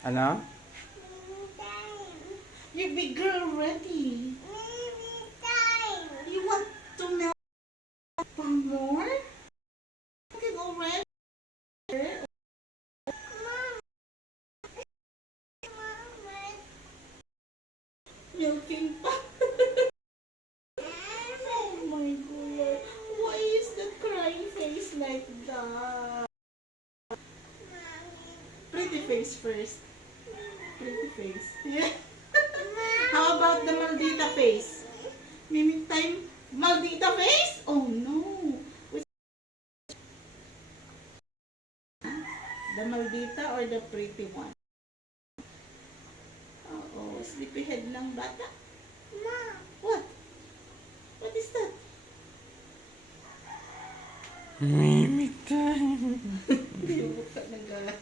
Ano? You big girl already. You want to milk for more? Okay, already. Milking pa. Oh my God. Why is that crying face like that? Pretty face first. Pretty face. Yeah. How about the maldita face? Miming time, maldita face? Oh no. The maldita or the pretty one? Oo, sleepyhead ng bata. What? What is that? Mimik time. Yung mukha ng galat.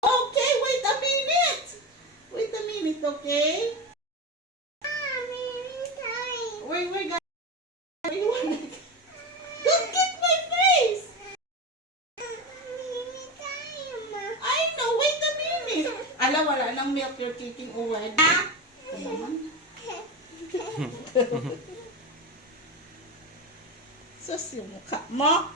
Okay, wait a minute. Wait a minute, okay? We're gonna... Don't kick my face! I know, wait a minute. Alam, wala nang milk, you're kicking away. Ito naman. Sus, yung mukha mo.